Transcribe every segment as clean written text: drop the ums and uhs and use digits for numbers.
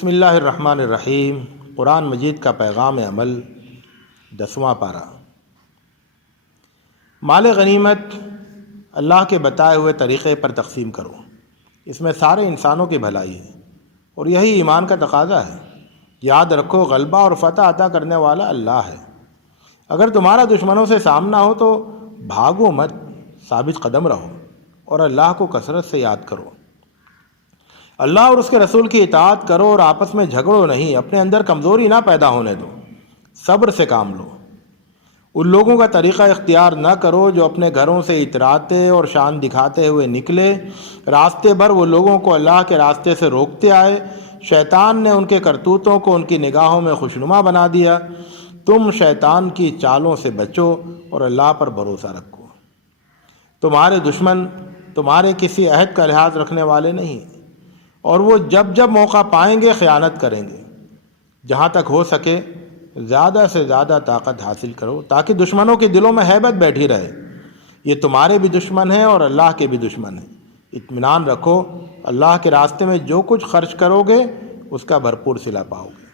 بسم اللہ الرحمن الرحیم۔ قرآن مجید کا پیغام عمل، 10واں پارہ۔ مال غنیمت اللہ کے بتائے ہوئے طریقے پر تقسیم کرو، اس میں سارے انسانوں کی بھلائی ہے اور یہی ایمان کا تقاضا ہے۔ یاد رکھو، غلبہ اور فتح عطا کرنے والا اللہ ہے۔ اگر تمہارا دشمنوں سے سامنا ہو تو بھاگو مت، ثابت قدم رہو اور اللہ کو کثرت سے یاد کرو۔ اللہ اور اس کے رسول کی اطاعت کرو اور آپس میں جھگڑو نہیں، اپنے اندر کمزوری نہ پیدا ہونے دو، صبر سے کام لو۔ ان لوگوں کا طریقہ اختیار نہ کرو جو اپنے گھروں سے اتراتے اور شان دکھاتے ہوئے نکلے، راستے بھر وہ لوگوں کو اللہ کے راستے سے روکتے آئے۔ شیطان نے ان کے کرتوتوں کو ان کی نگاہوں میں خوشنما بنا دیا۔ تم شیطان کی چالوں سے بچو اور اللہ پر بھروسہ رکھو۔ تمہارے دشمن تمہارے کسی عہد کا لحاظ رکھنے والے نہیں، اور وہ جب جب موقع پائیں گے خیانت کریں گے۔ جہاں تک ہو سکے زیادہ سے زیادہ طاقت حاصل کرو تاکہ دشمنوں کے دلوں میں ہیبت بیٹھی رہے۔ یہ تمہارے بھی دشمن ہیں اور اللہ کے بھی دشمن ہیں۔ اطمینان رکھو، اللہ کے راستے میں جو کچھ خرچ کرو گے اس کا بھرپور صلہ پاؤ گے۔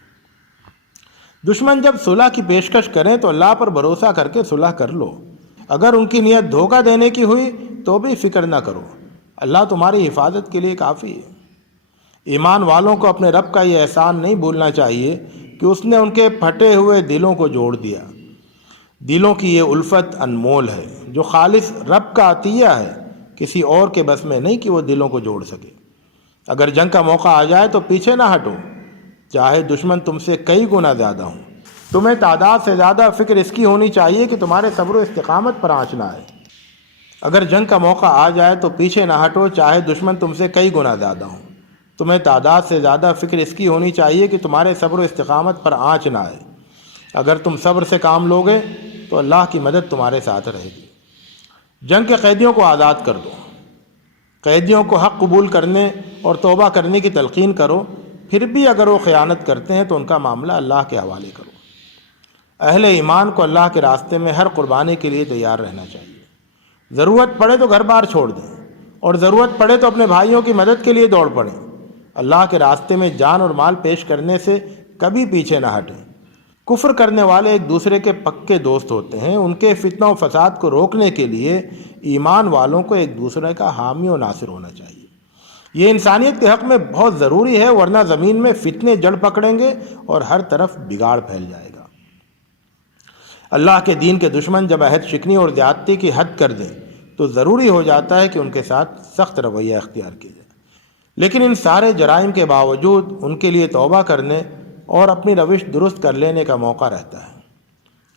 دشمن جب صلح کی پیشکش کریں تو اللہ پر بھروسہ کر کے صلح کر لو۔ اگر ان کی نیت دھوکہ دینے کی ہوئی تو بھی فکر نہ کرو، اللہ تمہاری حفاظت کے لیے کافی ہے۔ ایمان والوں کو اپنے رب کا یہ احسان نہیں بھولنا چاہیے کہ اس نے ان کے پھٹے ہوئے دلوں کو جوڑ دیا۔ دلوں کی یہ الفت انمول ہے جو خالص رب کا عطیہ ہے، کسی اور کے بس میں نہیں کہ وہ دلوں کو جوڑ سکے۔ اگر جنگ کا موقع آ جائے تو پیچھے نہ ہٹو، چاہے دشمن تم سے کئی گنا زیادہ ہوں۔ تمہیں تعداد سے زیادہ فکر اس کی ہونی چاہیے کہ تمہارے صبر و استقامت پر آنچ نہ آئے۔ اگر جنگ کا موقع آ جائے تو پیچھے نہ ہٹو، چاہے دشمن تم سے کئی گنا زیادہ ہوں۔ تمہیں تعداد سے زیادہ فکر اس کی ہونی چاہیے کہ تمہارے صبر و استقامت پر آنچ نہ آئے۔ اگر تم صبر سے کام لوگے تو اللہ کی مدد تمہارے ساتھ رہے گی۔ جنگ کے قیدیوں کو آزاد کر دو، قیدیوں کو حق قبول کرنے اور توبہ کرنے کی تلقین کرو۔ پھر بھی اگر وہ خیانت کرتے ہیں تو ان کا معاملہ اللہ کے حوالے کرو۔ اہل ایمان کو اللہ کے راستے میں ہر قربانی کے لیے تیار رہنا چاہیے۔ ضرورت پڑے تو گھر بار چھوڑ دیں اور ضرورت پڑے تو اپنے بھائیوں کی مدد کے لیے دوڑ پڑیں۔ اللہ کے راستے میں جان اور مال پیش کرنے سے کبھی پیچھے نہ ہٹیں۔ کفر کرنے والے ایک دوسرے کے پکے دوست ہوتے ہیں، ان کے فتنہ و فساد کو روکنے کے لیے ایمان والوں کو ایک دوسرے کا حامی و ناصر ہونا چاہیے۔ یہ انسانیت کے حق میں بہت ضروری ہے، ورنہ زمین میں فتنے جڑ پکڑیں گے اور ہر طرف بگاڑ پھیل جائے گا۔ اللہ کے دین کے دشمن جب عہد شکنی اور زیادتی کی حد کر دیں تو ضروری ہو جاتا ہے کہ ان کے ساتھ سخت رویہ اختیار کیا جائے۔ لیکن ان سارے جرائم کے باوجود ان کے لیے توبہ کرنے اور اپنی روش درست کر لینے کا موقع رہتا ہے۔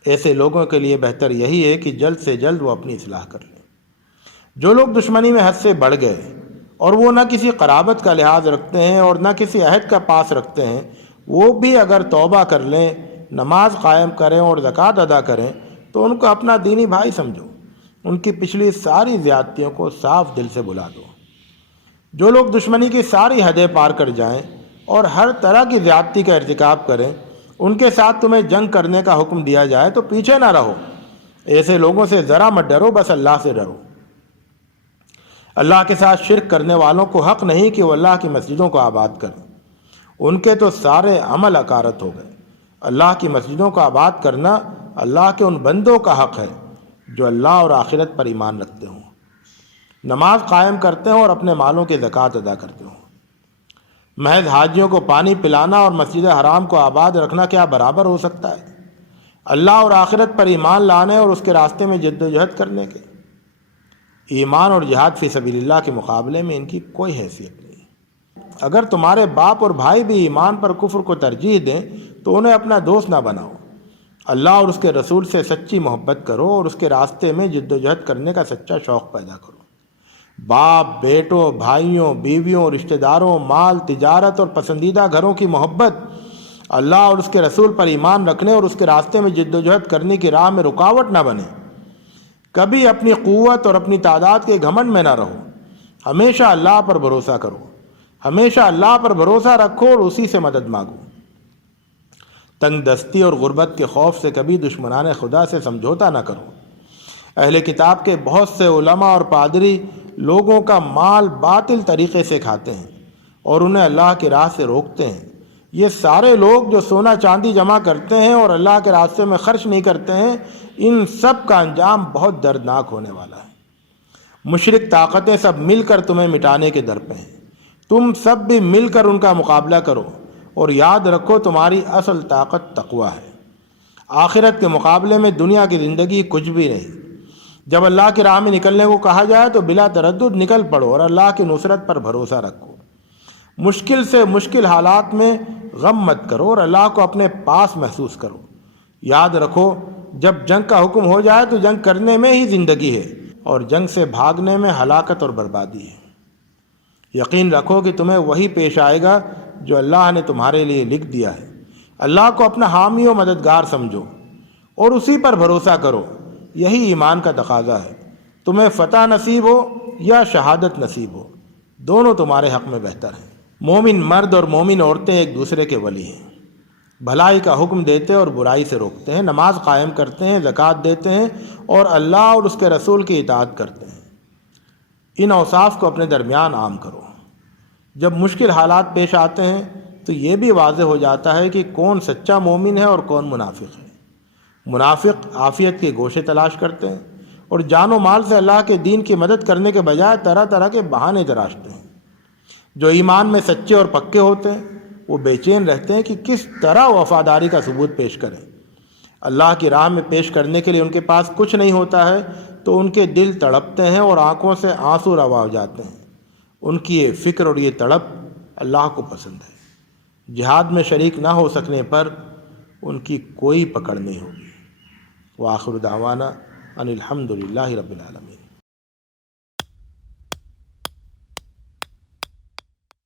ایسے لوگوں کے لیے بہتر یہی ہے کہ جلد سے جلد وہ اپنی اصلاح کر لیں۔ جو لوگ دشمنی میں حد سے بڑھ گئے اور وہ نہ کسی قرابت کا لحاظ رکھتے ہیں اور نہ کسی عہد کا پاس رکھتے ہیں، وہ بھی اگر توبہ کر لیں، نماز قائم کریں اور زکوٰۃ ادا کریں تو ان کو اپنا دینی بھائی سمجھو۔ ان کی پچھلی ساری زیادتیوں کو صاف دل سے بھلا دو۔ جو لوگ دشمنی کی ساری حدیں پار کر جائیں اور ہر طرح کی زیادتی کا ارتکاب کریں، ان کے ساتھ تمہیں جنگ کرنے کا حکم دیا جائے تو پیچھے نہ رہو۔ ایسے لوگوں سے ذرا مت ڈرو، بس اللہ سے ڈرو۔ اللہ کے ساتھ شرک کرنے والوں کو حق نہیں کہ وہ اللہ کی مسجدوں کو آباد کریں، ان کے تو سارے عمل اکارت ہو گئے۔ اللہ کی مسجدوں کو آباد کرنا اللہ کے ان بندوں کا حق ہے جو اللہ اور آخرت پر ایمان رکھتے ہوں، نماز قائم کرتے ہوں اور اپنے مالوں کی زکوٰۃ ادا کرتے ہوں۔ محض حاجیوں کو پانی پلانا اور مسجد حرام کو آباد رکھنا کیا برابر ہو سکتا ہے اللہ اور آخرت پر ایمان لانے اور اس کے راستے میں جد و جہد کرنے کے؟ ایمان اور جہاد فی سبیل اللہ کے مقابلے میں ان کی کوئی حیثیت نہیں۔ اگر تمہارے باپ اور بھائی بھی ایمان پر کفر کو ترجیح دیں تو انہیں اپنا دوست نہ بناؤ۔ اللہ اور اس کے رسول سے سچی محبت کرو اور اس کے راستے میں جد و جہد کرنے کا سچا شوق پیدا کرو۔ باپ، بیٹوں، بھائیوں، بیویوں، رشتہ داروں، مال، تجارت اور پسندیدہ گھروں کی محبت اللہ اور اس کے رسول پر ایمان رکھنے اور اس کے راستے میں جد و جہد کرنے کی راہ میں رکاوٹ نہ بنے۔ کبھی اپنی قوت اور اپنی تعداد کے گھمنڈ میں نہ رہو، ہمیشہ اللہ پر بھروسہ کرو۔ ہمیشہ اللہ پر بھروسہ رکھو اور اسی سے مدد مانگو۔ تنگ دستی اور غربت کے خوف سے کبھی دشمنان خدا سے سمجھوتا نہ کرو۔ اہل کتاب کے بہت سے علماء اور پادری لوگوں کا مال باطل طریقے سے کھاتے ہیں اور انہیں اللہ کی راہ سے روکتے ہیں۔ یہ سارے لوگ جو سونا چاندی جمع کرتے ہیں اور اللہ کے راستے میں خرچ نہیں کرتے ہیں، ان سب کا انجام بہت دردناک ہونے والا ہے۔ مشرک طاقتیں سب مل کر تمہیں مٹانے کے در پہ ہیں، تم سب بھی مل کر ان کا مقابلہ کرو، اور یاد رکھو تمہاری اصل طاقت تقوی ہے۔ آخرت کے مقابلے میں دنیا کی زندگی کچھ بھی نہیں۔ جب اللہ کی راہ میں نکلنے کو کہا جائے تو بلا تردد نکل پڑو اور اللہ کی نصرت پر بھروسہ رکھو۔ مشکل سے مشکل حالات میں غم مت کرو اور اللہ کو اپنے پاس محسوس کرو۔ یاد رکھو جب جنگ کا حکم ہو جائے تو جنگ کرنے میں ہی زندگی ہے، اور جنگ سے بھاگنے میں ہلاکت اور بربادی ہے۔ یقین رکھو کہ تمہیں وہی پیش آئے گا جو اللہ نے تمہارے لیے لکھ دیا ہے۔ اللہ کو اپنا حامی و مددگار سمجھو اور اسی پر بھروسہ کرو، یہی ایمان کا تقاضا ہے۔ تمہیں فتح نصیب ہو یا شہادت نصیب ہو، دونوں تمہارے حق میں بہتر ہیں۔ مومن مرد اور مومن عورتیں ایک دوسرے کے ولی ہیں، بھلائی کا حکم دیتے اور برائی سے روکتے ہیں، نماز قائم کرتے ہیں، زکوٰۃ دیتے ہیں اور اللہ اور اس کے رسول کی اطاعت کرتے ہیں۔ ان اوصاف کو اپنے درمیان عام کرو۔ جب مشکل حالات پیش آتے ہیں تو یہ بھی واضح ہو جاتا ہے کہ کون سچا مومن ہے اور کون منافق ہے۔ منافق عافیت کے گوشے تلاش کرتے ہیں اور جان و مال سے اللہ کے دین کی مدد کرنے کے بجائے طرح طرح کے بہانے تراشتے ہیں۔ جو ایمان میں سچے اور پکے ہوتے ہیں وہ بے چین رہتے ہیں کہ کس طرح وفاداری کا ثبوت پیش کریں۔ اللہ کی راہ میں پیش کرنے کے لیے ان کے پاس کچھ نہیں ہوتا ہے تو ان کے دل تڑپتے ہیں اور آنکھوں سے آنسو روا ہو جاتے ہیں۔ ان کی یہ فکر اور یہ تڑپ اللہ کو پسند ہے۔ جہاد میں شریک نہ ہو سکنے پر ان کی کوئی پکڑ نہیں ہوگی۔ وآخر دعوانا ان الحمد للہ رب العالمین۔